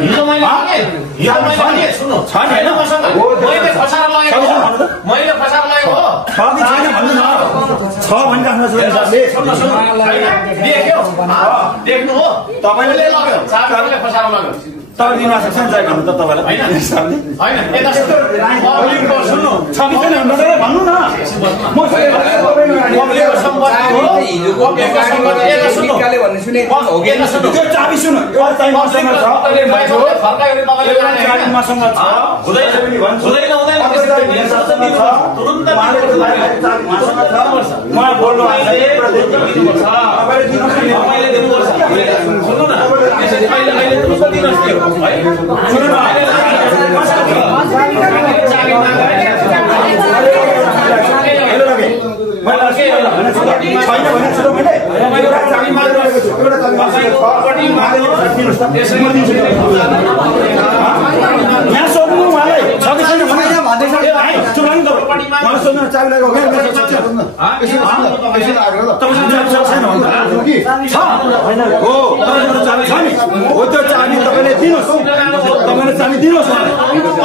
हिजो मैले सुन्नु छ नि हैन मसँग मैले फसाएर लगेको हो छ कि छैन भन्नु न छ भनिराख्नु छ सरले देख्यो देख्नु हो तपाईले लग्यो चारले फसाएर लग्यो तपाईले दिन सक्छ नि चाहिँ भन्नु त तपाईलाई हैन सरले हैन यता सुन्नु छ कि छैन भन्नु न म तपाईँको सम्पत्ति हो ओकेको सम्पत्ति एका सुन्नु निकाले भन्ने सुने हो के सुन्नु त्यो चाबी सुन्नु यो चाहिँ मसँग छ तपाईले मैले फर्कायो तपाईले चाबी मसँग छ हुँदैन हुँदैन तुरुन्त मानेको चाबी मसँग छ म बोल्नु आएछ तपाईँले दिनुपर्छ तपाईँले दिनुपर्छ सुन्नु न त्यसैले अहिले तुरुन्त दिनुहोस् के हो है सुन्नु न चाबी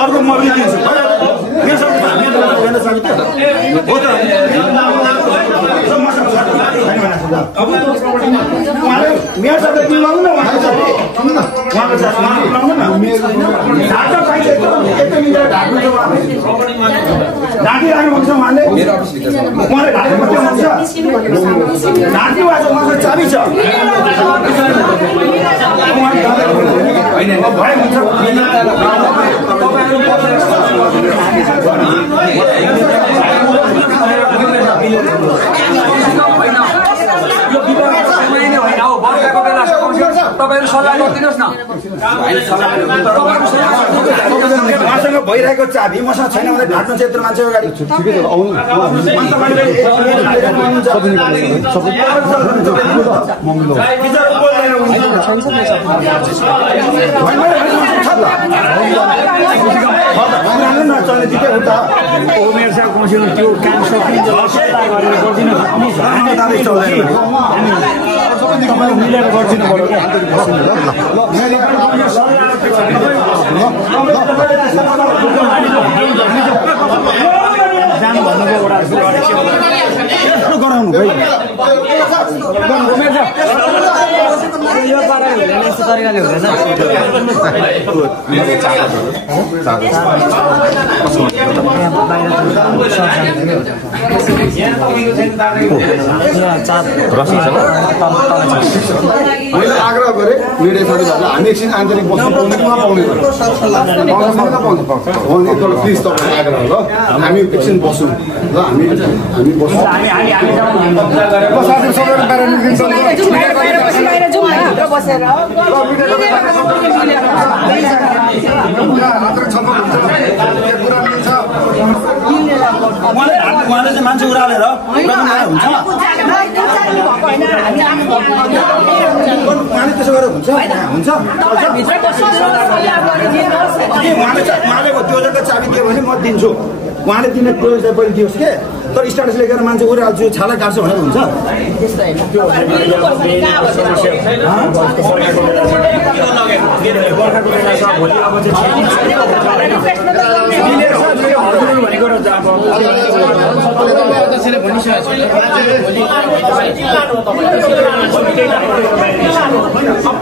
अर्को म दिन्छु चाबी छ तपाईहरु सल्लाह गरिदिनुस् न मसँग भइरहेको चाबी मसँग छैन भने ढाक्नु क्षेत्र मान्छेको गाडी ठिकै छ आउनु मिलेर गर्दिनु पर्यो क्या जानु भन्नुभयो गराउनु भाइ यो पाराले यस्तो तरिकाले हुँदैन मैले आग्रह गरेँ मिडिया साथीभाइलाई हामी एकछिन आन्तरिक बस्नु पाउने कि नपाउने एकपल्ट प्लिज तपाईँलाई आग्रह ल हामी एकछिन बसौँ ल हामी बसौँ उहाँले चाहिँ मान्छे उरालेर हुन्छ उहाँले त्यसो गरेर हुन्छ उहाँले त्यो जग्गा चाबी दियो भने म दिन्छु उहाँले दिने प्रोजेक्ट चाहिँ पहिले दियोस् के तर स्ट्याटस लेखेर मान्छे उराल्छु छाला काट्छु भनेर हुन्छ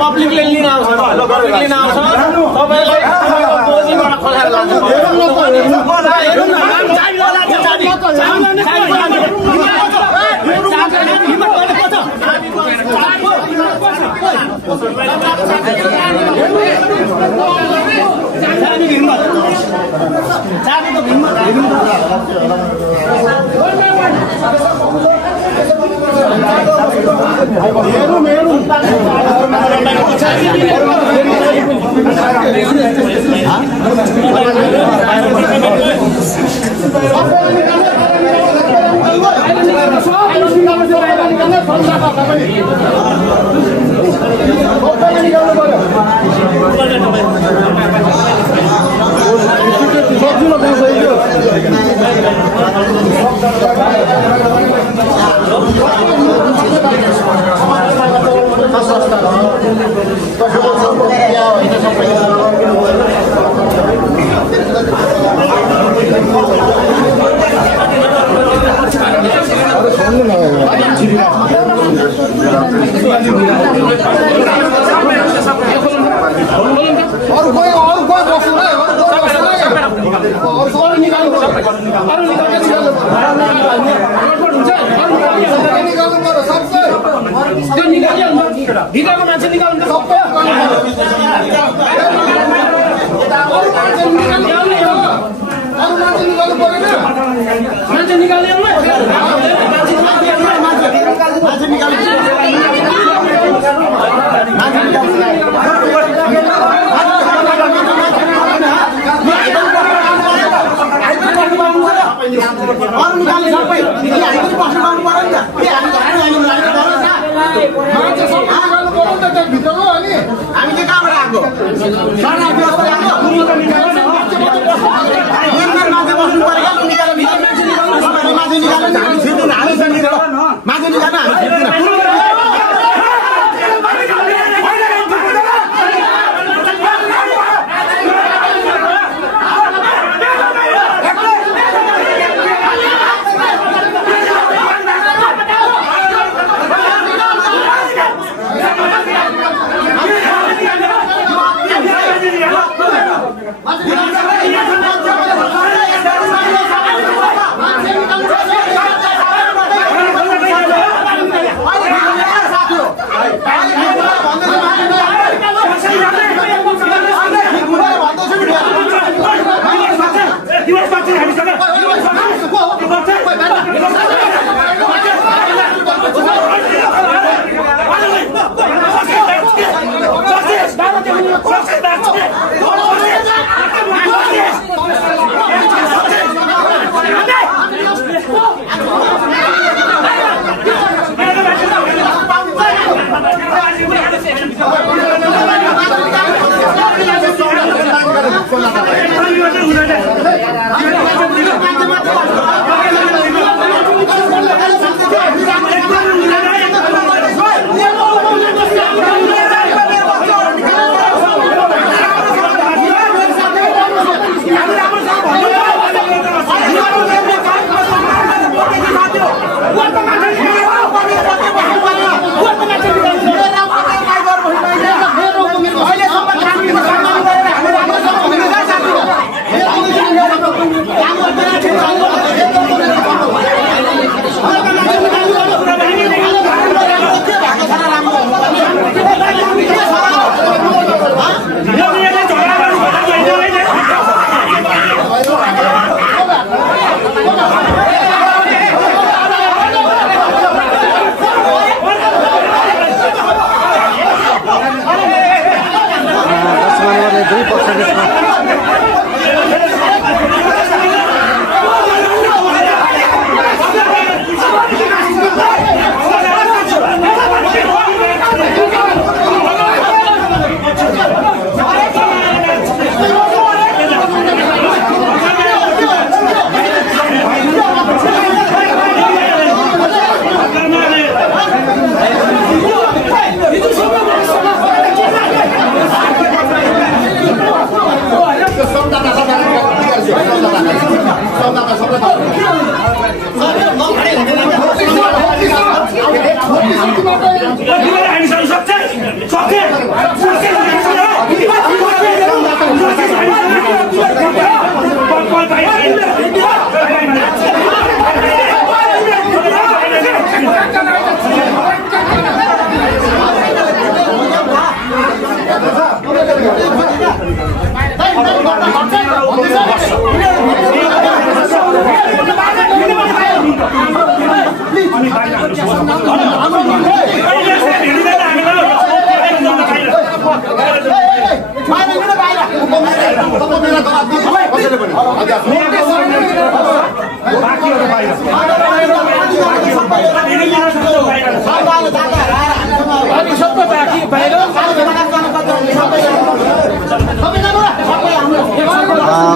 पब्लिकले लिन आउँछ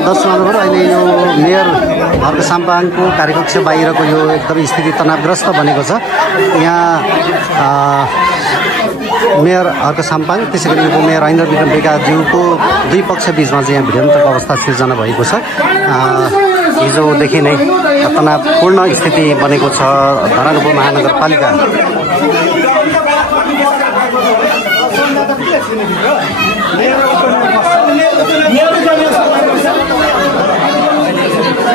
दर्शकहरू अहिले यो मेयर हर्क साम्पाङको कार्यकक्ष बाहिरको यो एकदमै स्थिति तनावग्रस्त बनेको छ। यहाँ मेयर अर्क साम्पाङ त्यसै गरी उपमेयर ऐन्द्र विक्रम बेकाज्यूको दुई पक्ष बीचमा चाहिँ यहाँ भिडन्तको अवस्था सिर्जना भएको छ। हिजोदेखि नै तनावपूर्ण स्थिति बनेको छ धनगढ महानगरपालिका।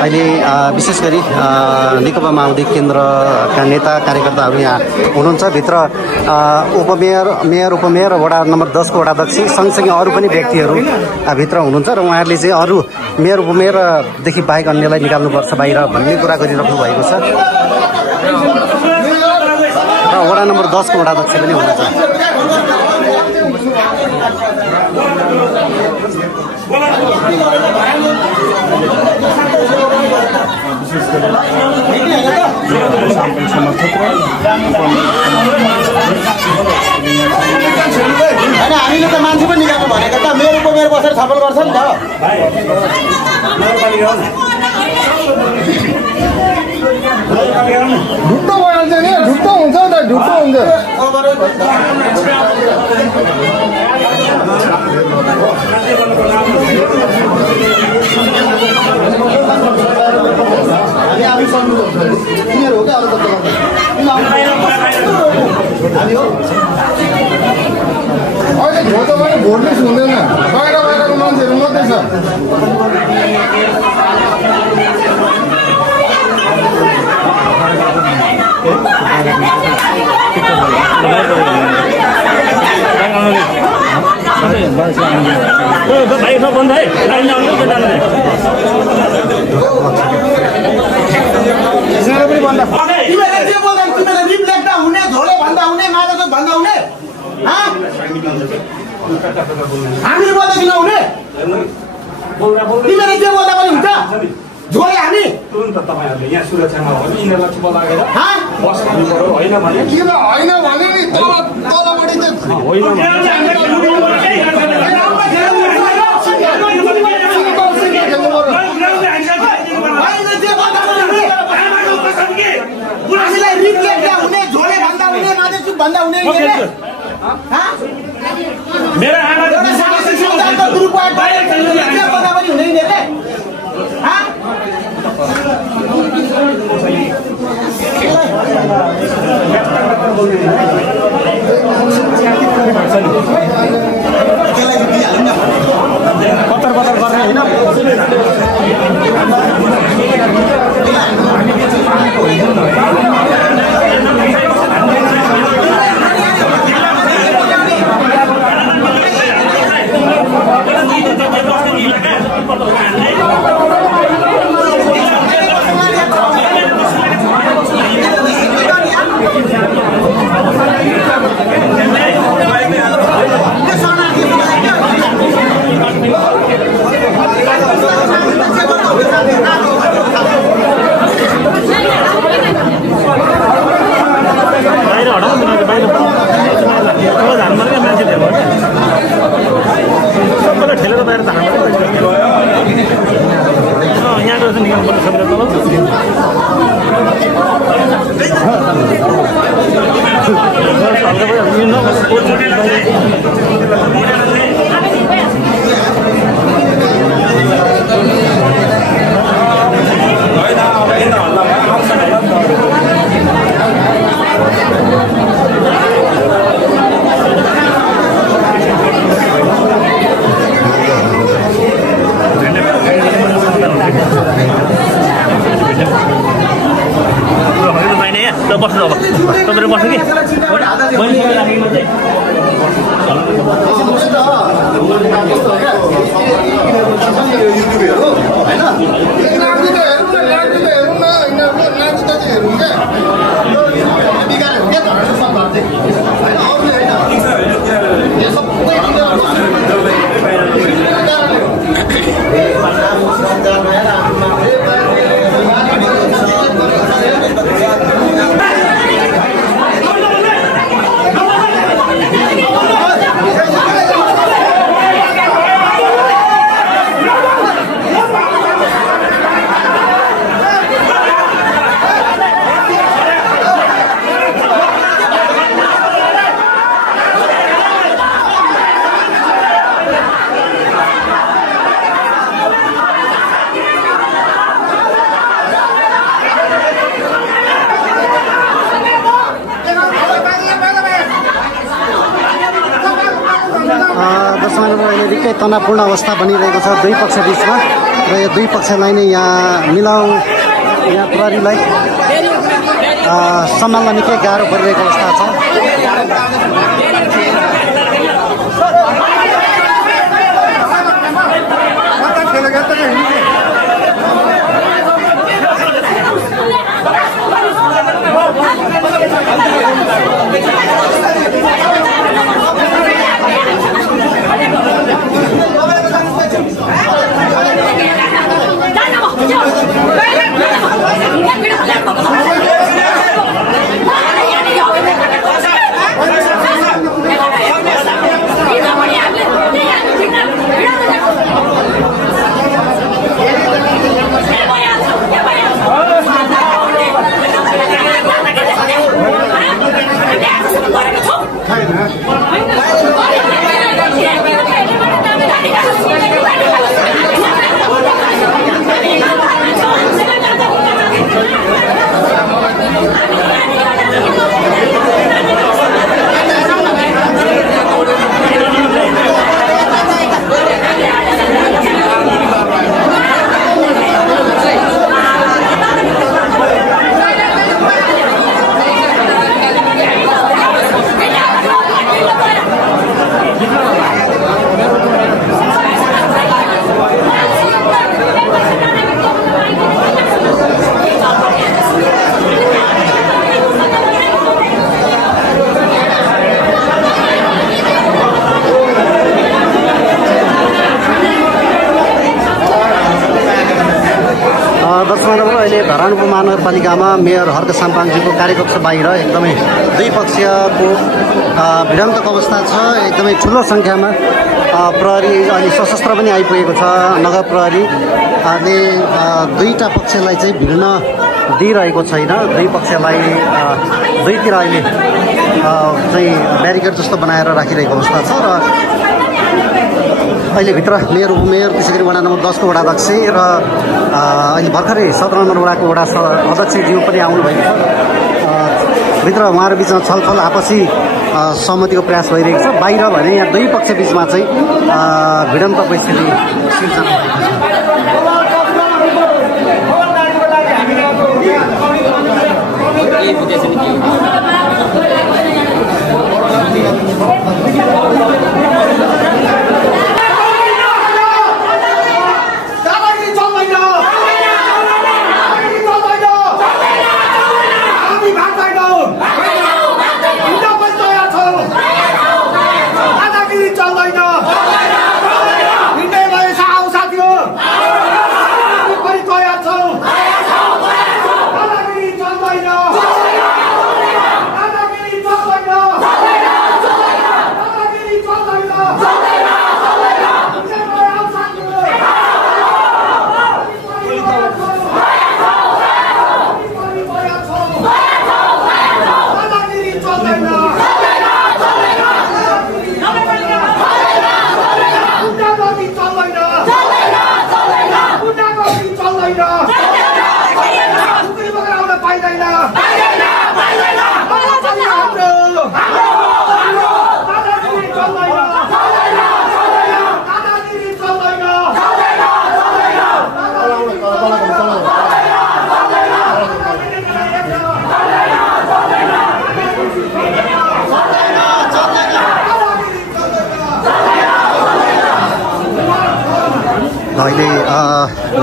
अहिले विशेष गरी नेकपा माओवादी केन्द्रका नेता कार्यकर्ताहरू यहाँ हुनुहुन्छ। भित्र उपमेयर, मेयर, उपमेयर र वडा नम्बर 10 को वडाध्यक्ष सँगसँगै अरू पनि व्यक्तिहरू भित्र हुनुहुन्छ र उहाँहरूले चाहिँ अरू मेयर उपमेयरदेखि बाहेक अन्यलाई निकाल्नुपर्छ बाहिर भन्ने कुरा गरिराख्नु भएको छ र वडा नम्बर 10 को वडाध्यक्ष पनि हुनुहुन्छ। हामीले त मान्छे पनि निकाल्नु भनेको त मेरो उपमेयर बसेर छलफल गर्छ नि त। ढुक्क भइहाल्छ नि, ढुक्क हुन्छ त, ढुक्क हुन्छ। अहिले भोटोबाट भोट लिस्ट हुँदैन, बाहिर बाहिरको मान्छेहरू मात्रै छ। हामीले बोल्दा किन हुने? तिमीले के बोल्दा पनि हुन्छ? झोले हामी तुरुन्त तपाईहरुले यहाँ सुरक्षामा हो भने यिनीहरुलाई बोलाएर बस भन्नु पर्यो हैन भने किन हैन भने नि तलबडी त होइन हामीलाई रिप्लेट हुने झोले भन्दा हुने मान्छे चुप भन्दा हुने मेरा आमा एउटा सामाजिक सञ्जालको ग्रुपबाट बाहिर चल्ने के भन्दा पनि हुने नि रे पत्तर पत्तर गर्ने हैन अहिले निकै तनावपूर्ण अवस्था बनिरहेको छ दुई पक्ष बिचमा र यो दुई पक्षलाई नै यहाँ यहाँ प्रहरीलाई सम्हाल्न निकै गाह्रो परिरहेको अवस्था छ। अहिले धरान उपमहानगरपालिकामा मेयर हर्क साम्पाङजीको कार्यकक्ष बाहिर एकदमै दुई पक्षको भिडन्तको अवस्था छ। एकदमै ठुलो सङ्ख्यामा प्रहरी अनि सशस्त्र पनि आइपुगेको छ। नगर प्रहरीले दुईटा पक्षलाई चाहिँ भिड्न दिइरहेको छैन। दुई पक्षलाई दुईतिर अहिले चाहिँ ब्यारिकेड जस्तो बनाएर राखिरहेको अवस्था छ र अहिले भित्र मेयर उपमेयर त्यसै गरी वडा नम्बर 10 को वडाध्यक्ष र अहिले भर्खरै 17 नम्बर वडाको वडा अध्यक्षज्यू पनि आउनुभएको छ। भित्र उहाँहरू बिचमा छलफल आपसी सहमतिको प्रयास भइरहेको छ। बाहिर भने यहाँ दुई पक्ष बिचमा चाहिँ भिडन्त परिस्थिति सिर्जना अहिले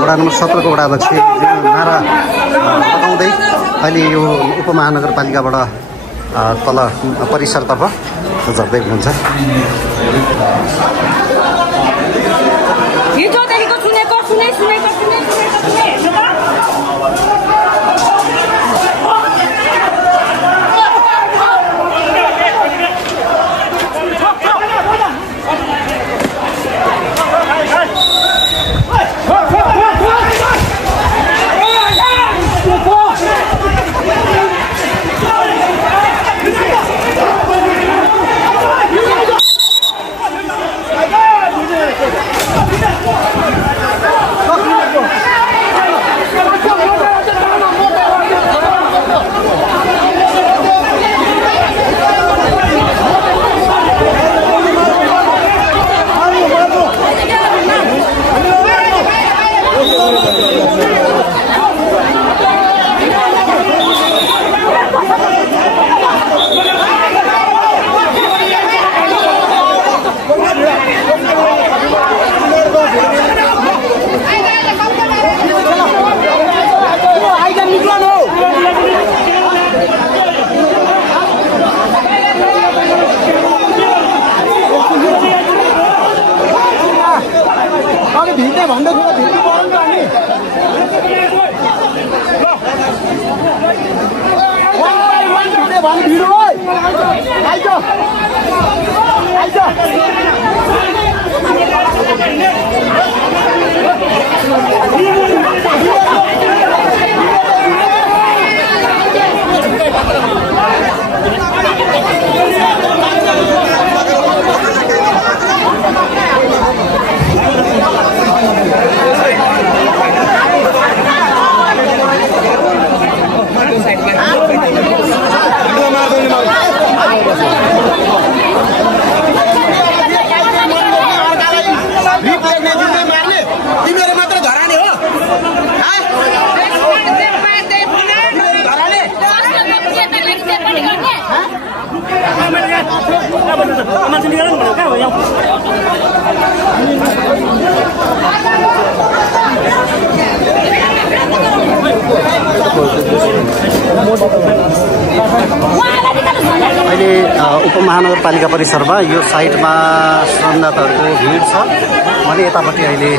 वडा नम्बर 17 को वडाध्यक्ष नारा लगाउँदै अहिले यो उपमहानगरपालिकाबाट तल परिसरतर्फ झर्दै हुनुहुन्छ। भिड्ने भन्दै कुरा भिड्नु पर्यो नि हामी भिड आइज अहिले उपमहानगरपालिका परिसरमा यो साइडमा श्रमदाताहरूको भिड छ भने यतापट्टि अहिले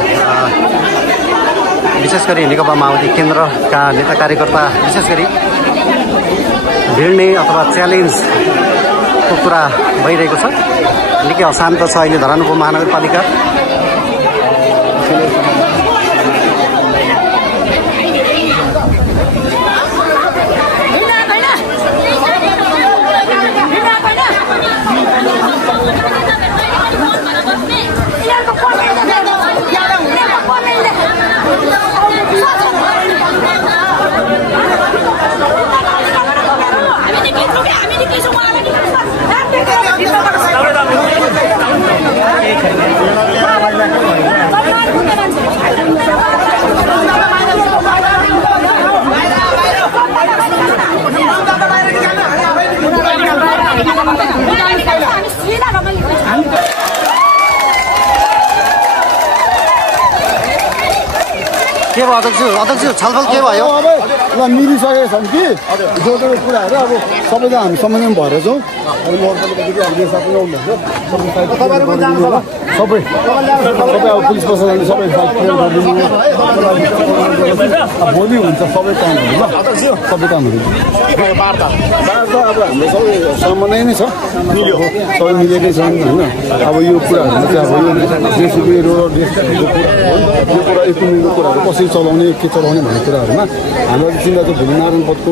विशेष गरी नेकपा माओवादी केन्द्रका नेता कार्यकर्ता विशेष गरी भिड्ने अथवा च्यालेन्जको कुरा भइरहेको छ। निकै अशान्त छ अहिले धरान उपमहानगरपालिका। के भयो अध्यक्ष छलफल के भयो? ल मिलिसकेका छन् कि जो जो कुराहरू अब सबैजना हामी सम्बन्धमा भएर छौँ। सबै अब पुलिस प्रशासनले सबै भोलि हुन्छ सबै कामहरू ल सबै कामहरू बार्ता अब हाम्रो सबै सम्बन्धै नै छ सबै मिलेकै छन् होइन। अब यो कुराहरूमा चाहिँ अब यो जेसिबी रोड यो कुरा इकोनोमीको कुराहरू कसरी चलाउने के चलाउने भन्ने कुराहरूमा हाम्रो चिन्ता चाहिँ भोलि नारायणपथको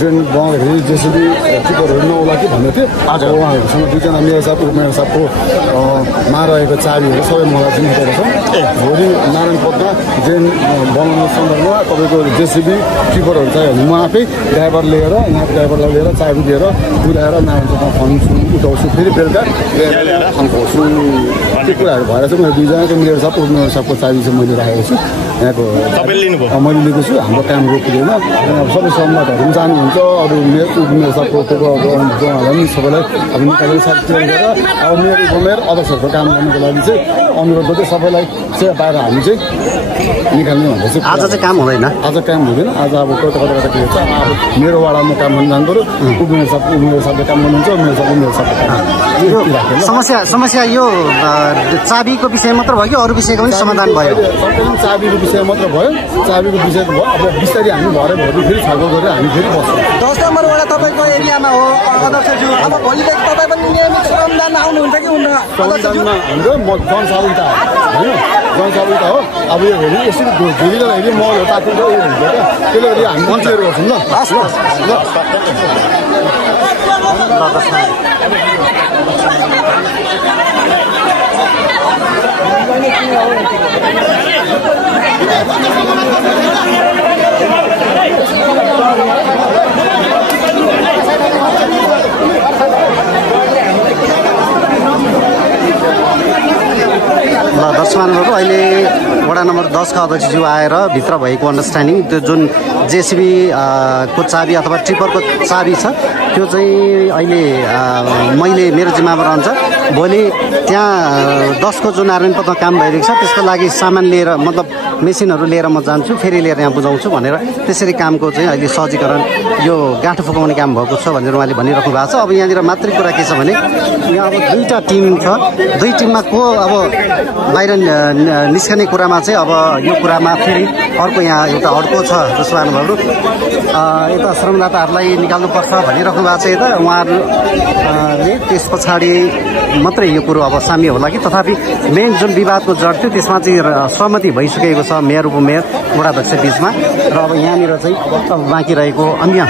ड्रेन बनाउँदाखेरि जेसिबी टिपरहरू नआउला कि भन्दै थियो। आज उहाँहरूसँग दुईजना मेयर साहब उपमेयर साहबको मा रहेको चाबीहरू सबै मलाई जिम्मेदारी छ। भोलि नारायणपथमा ड्रेन बनाउने सन्दर्भमा तपाईँको जेसिबी टिपरहरू चाहियो भने म आफै ड्राइभर लिएर यहाँको ड्राइभरलाई लिएर चाबी दिएर पुऱ्याएर नारायणपथमा खन्छु उठाउँछु फेरि बेलुका खन्काउँछु। त्यो कुराहरू भएर चाहिँ मैले दुईजनाको मेयर साहब उपमेयर साहबको चाबी चाहिँ मैले राखेको छु। यहाँको मैले लिएको छु। हाम्रो काम रोकिँदैन। सबै संवादहरू पनि जानुहुन्छ अरू मेयर उपमेयर साहबको पनि सबैलाई अब निकालेर साथी गरेर अब मेयर उपमेयर अध्यक्षहरूको काम गर्नुको लागि चाहिँ अनुरोध गर्दै सबैलाई चाहिँ बाहिर हामी चाहिँ निकाल्ने भनेर चाहिँ आज चाहिँ काम हुँदैन। आज काम हुँदैन। आज अब कता कता कता के छ अब मेरो वाडामा काम गर्नु जानु पऱ्यो। उपमेयर साहबले काम गर्नुहुन्छ मेयर साहबले समस्या यो चाबीको विषय मात्र भयो कि अरू विषयको पनि समाधान भयो? सबैले चाबीको विषय मात्र भयो। चाबीको विषय भयो। अब बिस्तारै हामी भरे भोलि फेरि छलफल गरेर हामी फेरि बस्छौँ। 10 नम्बर वडा तपाईँको एरियामा हो अध्यक्षज्यू। अब भोलिदेखि तपाईँ पनि नियमित श्रमदान आउनुहुन्छ कि हुन्न? श्रमदानमा हाम्रो जनसहभागिता होइन जनसहभागिता हो। अब यो हेरि यसरी झुलिँदा हेरि मलहरू तातिन्छ उयो हुन्छ क्या त्यसले गर्दा हामी मन्त्रीहरू गर्छौँ ल। ल दर्शकहरू अहिले वडा नम्बर 10 का अध्यक्षज्यू आएर भित्र भएको अन्डरस्ट्यान्डिङ त्यो जुन जेसिबी को चाबी अथवा ट्रिपरको चाबी छ त्यो चाहिँ अहिले मैले मेरो जिम्मामा रहन्छ। भोलि त्यहाँ 10 को जुन नारायणपथमा काम भइरहेको छ त्यसको लागि सामान लिएर मतलब मेसिनहरू लिएर म जान्छु फेरि लिएर यहाँ बुझाउँछु भनेर त्यसरी कामको चाहिँ अहिले सहजीकरण यो गाँठो फुकाउने काम भएको छ भनेर उहाँले भनिराख्नु भएको छ। अब यहाँनिर मात्रै कुरा के छ भने यहाँ अब दुईवटा टिम छ, दुई टिममा को अब बाहिर निस्कने कुरामा चाहिँ अब यो कुरामा फेरि अर्को यहाँ एउटा अर्को छ जस्तो महानुभावहरू यता श्रमदाताहरूलाई निकाल्नुपर्छ भनिराख्नु भएको छ। यता उहाँहरूले त्यस पछाडि मात्रै यो कुरो अब साम्य होला कि, तथापि मेन जुन विवादको जड थियो त्यसमा चाहिँ सहमति भइसकेको छ मेयर उपमेयर वडाध्यक्ष बिचमा। र अब यहाँनिर चाहिँ अब बाँकी रहेको अन्य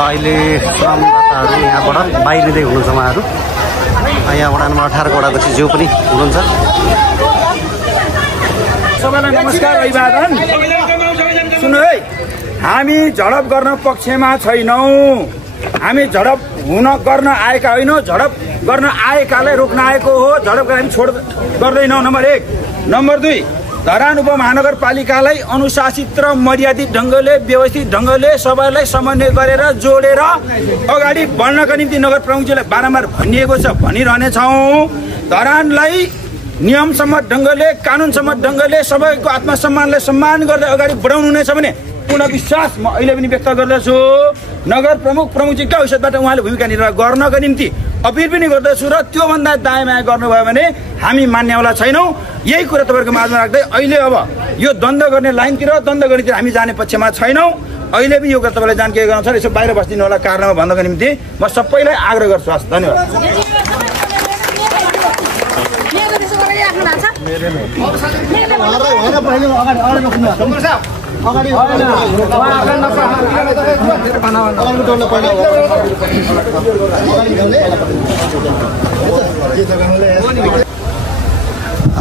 अहिले श्रमदाताहरू यहाँबाट बाहिरिँदै हुनुहुन्छ। उहाँहरू यहाँ वडा नम्बर 18 को वडाध्यक्ष ज्यू पनि हुनुहुन्छ। सबैलाई नमस्कार, अभिवादन। सुन्नु है, हामी झडप गर्न पक्षमा छैनौँ। हामी झडप गर्न आएका होइनौँ, झडप गर्न आएकालाई रोक्न आएको हो। झडप गर्न हामी छोड गर्दैनौँ, नम्बर 1। नम्बर 2, धरान उपमहानगरपालिकालाई अनुशासित र मर्यादित ढङ्गले व्यवस्थित ढङ्गले सबैलाई समन्वय गरेर जोडेर अगाडि बढ्नका निम्ति नगर प्रमुखजीलाई बारम्बार भनिएको छ, भनिरहनेछौँ। धरानलाई नियमसम्मत ढङ्गले, कानुनसम्मत ढङ्गले सबैको आत्मसम्मानलाई सम्मान गर्दै अगाडि बढाउनु हुनेछ भने पूर्ण विश्वास म अहिले पनि व्यक्त गर्दछु। नगर प्रमुखजीका हैसियतबाट उहाँले भूमिका निर्वाह गर्नका निम्ति अपिल पनि गर्दछु र त्योभन्दा दायाँ माया गर्नुभयो भने हामी मान्नेवाला छैनौँ। यही कुरा तपाईँहरूको माझमा राख्दै अहिले अब यो द्वन्द्व गर्ने लाइनतिर, द्वन्द्व गर्नेतिर हामी जाने पक्षमा छैनौँ। अहिले पनि यो कुरा तपाईँलाई जानकारी गराउँछ र यसो बाहिर बस्दिनु होला कारणमा भन्नको निम्ति म सबैलाई आग्रह गर्छु। हस्, धन्यवाद।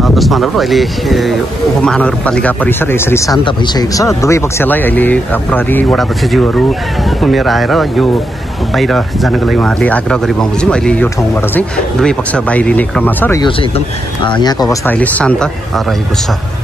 दशमानहरू अहिले उपमहानगरपालिका परिसर यसरी शान्त भइसकेको छ। दुवै पक्षलाई अहिले प्रहरी वडाध्यक्षज्यूहरू उमेर आएर यो बाहिर जानको लागि उहाँहरूले आग्रह गरे बमोजिम अहिले यो ठाउँबाट चाहिँ दुवै पक्ष बाहिरिने क्रममा छ र यो चाहिँ एकदम यहाँको अवस्था अहिले शान्त रहेको छ।